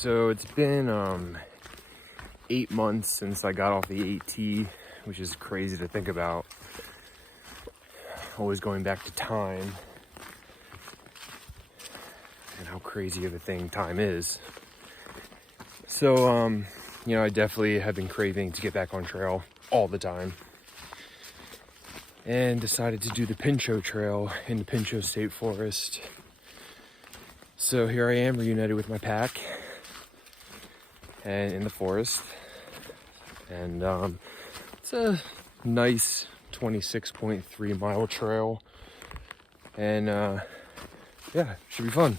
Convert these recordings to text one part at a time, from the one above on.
So it's been 8 months since I got off the AT, which is crazy to think about. Always going back to time and how crazy of a thing time is. So, I definitely have been craving to get back on trail all the time, and decided to do the Pinchot Trail in the Pinchot State Forest. So here I am, reunited with my pack and in the forest, and it's a nice 26.3 mile trail, and should be fun.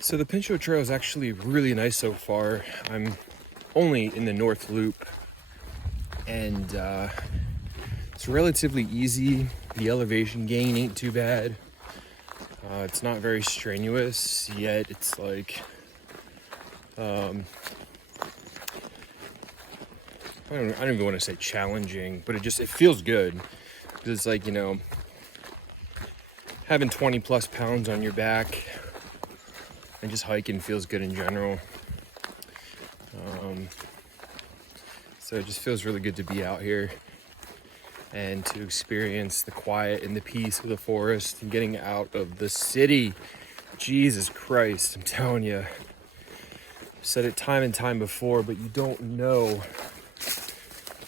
So the Pinchot Trail is actually really nice so far. I'm only in the North Loop, and it's relatively easy. The elevation gain ain't too bad. It's not very strenuous, yet it's like, I don't even want to say challenging, but it feels good. Because it's like, having 20 plus pounds on your back and just hiking feels good in general. So it just feels really good to be out here and to experience the quiet and the peace of the forest and getting out of the city. Jesus Christ, I'm telling you. I've said it time and time before, but you don't know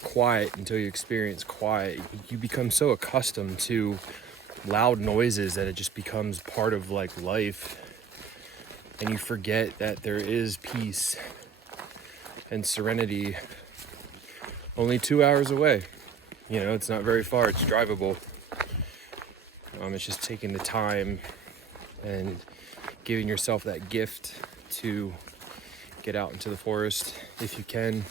quiet until you experience quiet. You become so accustomed to loud noises that it just becomes part of life. And you forget that there is peace and serenity only 2 hours away. It's not very far, it's drivable. It's just taking the time and giving yourself that gift to get out into the forest if you can.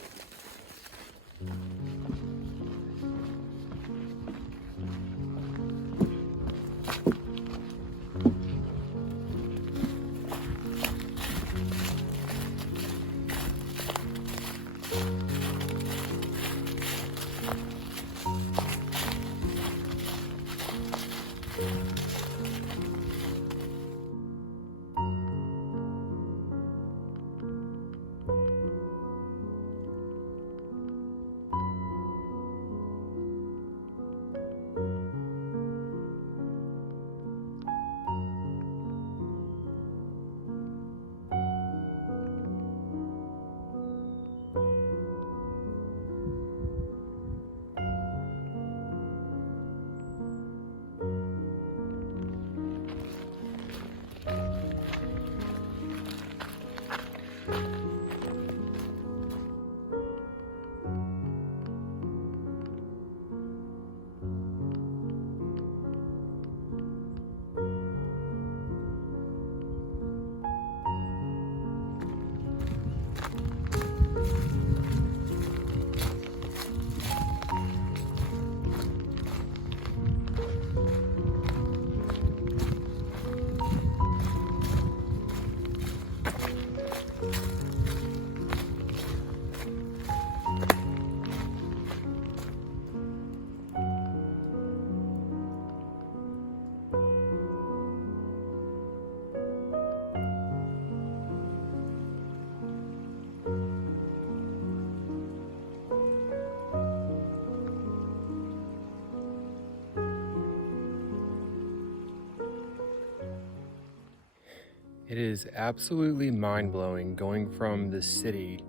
It is absolutely mind-blowing going from the city,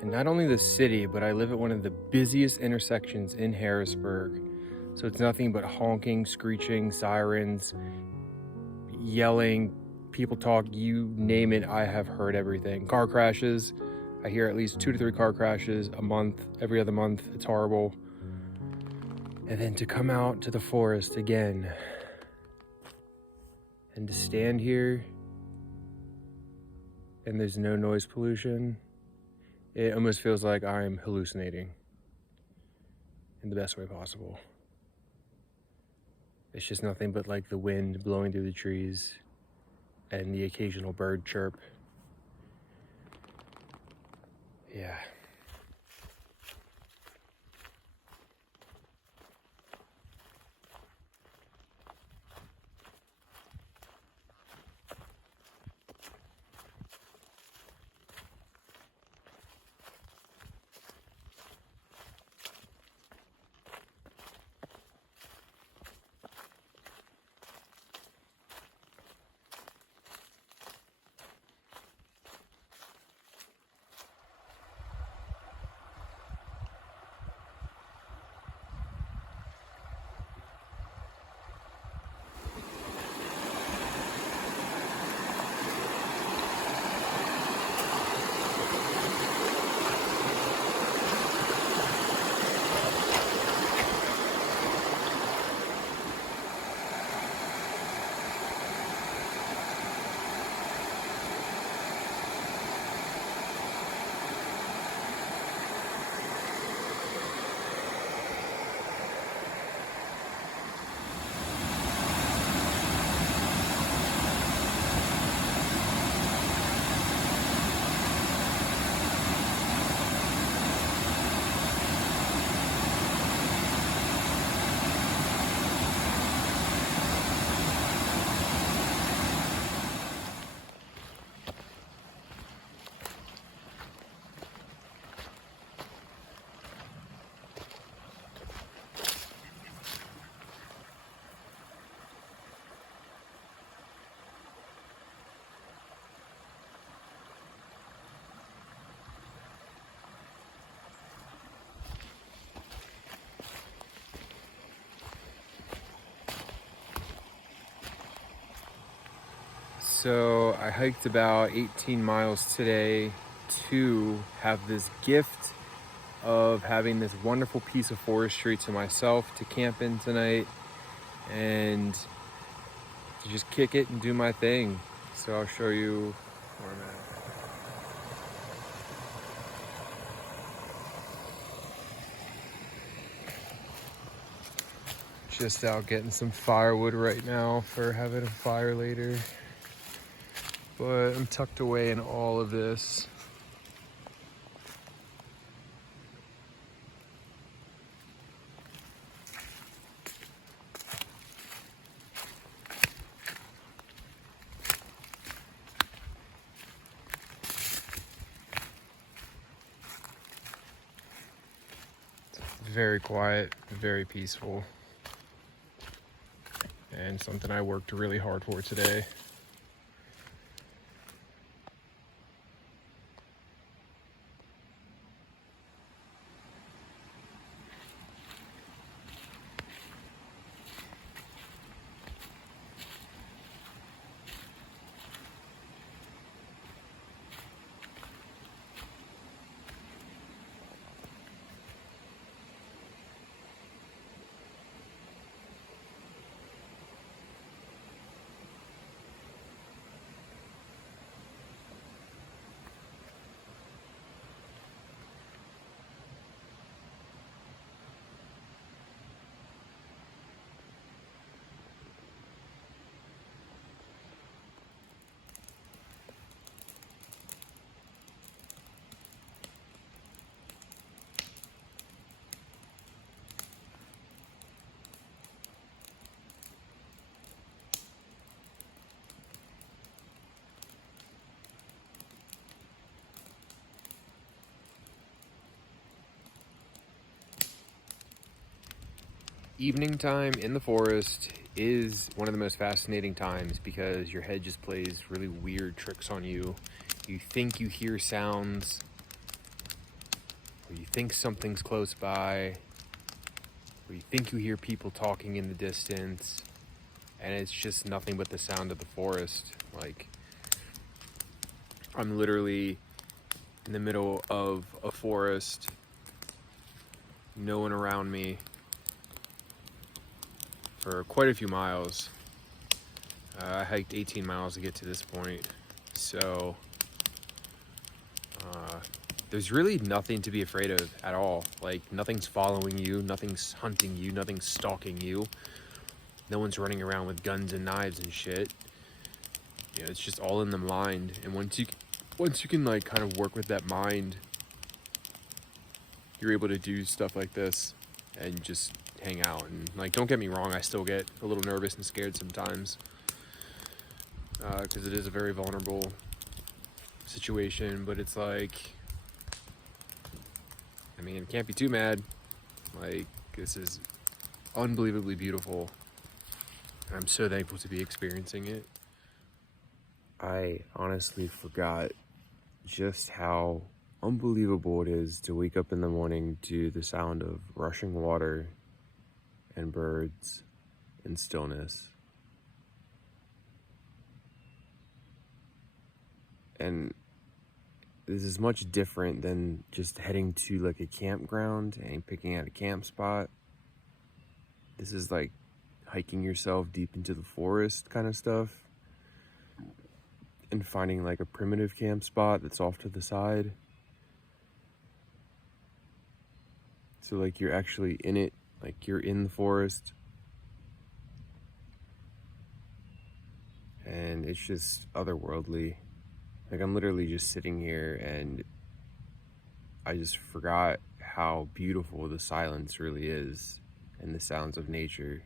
and not only the city, but I live at one of the busiest intersections in Harrisburg. So it's nothing but honking, screeching, sirens, yelling, people talk, you name it, I have heard everything. Car crashes, I hear at least 2 to 3 car crashes a month, every other month. It's horrible. And then to come out to the forest again and to stand here and there's no noise pollution, it almost feels like I'm hallucinating in the best way possible. It's just nothing but like the wind blowing through the trees and the occasional bird chirp. Yeah. So I hiked about 18 miles today to have this gift of having this wonderful piece of forestry to myself to camp in tonight and to just kick it and do my thing. So I'll show you where I'm at. Just out getting some firewood right now for having a fire later. But I'm tucked away in all of this. Very quiet, very peaceful, and something I worked really hard for today. Evening time in the forest is one of the most fascinating times because your head just plays really weird tricks on you. You think you hear sounds, or you think something's close by, or you think you hear people talking in the distance, and it's just nothing but the sound of the forest. Like, I'm literally in the middle of a forest, no one around me for quite a few miles. I hiked 18 miles to get to this point, so there's really nothing to be afraid of at all. Like, nothing's following you, nothing's hunting you, nothing's stalking you. No one's running around with guns and knives and shit. You know, it's just all in the mind. And once you can like kind of work with that mind, you're able to do stuff like this and just hang out. And like, don't get me wrong, I still get a little nervous and scared sometimes, because it is a very vulnerable situation. But it's like, I mean, can't be too mad. Like, this is unbelievably beautiful, and I'm so thankful to be experiencing it. I honestly forgot just how unbelievable it is to wake up in the morning to the sound of rushing water and birds and stillness. And this is much different than just heading to like a campground and picking out a camp spot. This is like hiking yourself deep into the forest kind of stuff, and finding like a primitive camp spot that's off to the side. So like you're actually in it, like you're in the forest. And it's just otherworldly. Like, I'm literally just sitting here and I just forgot how beautiful the silence really is and the sounds of nature.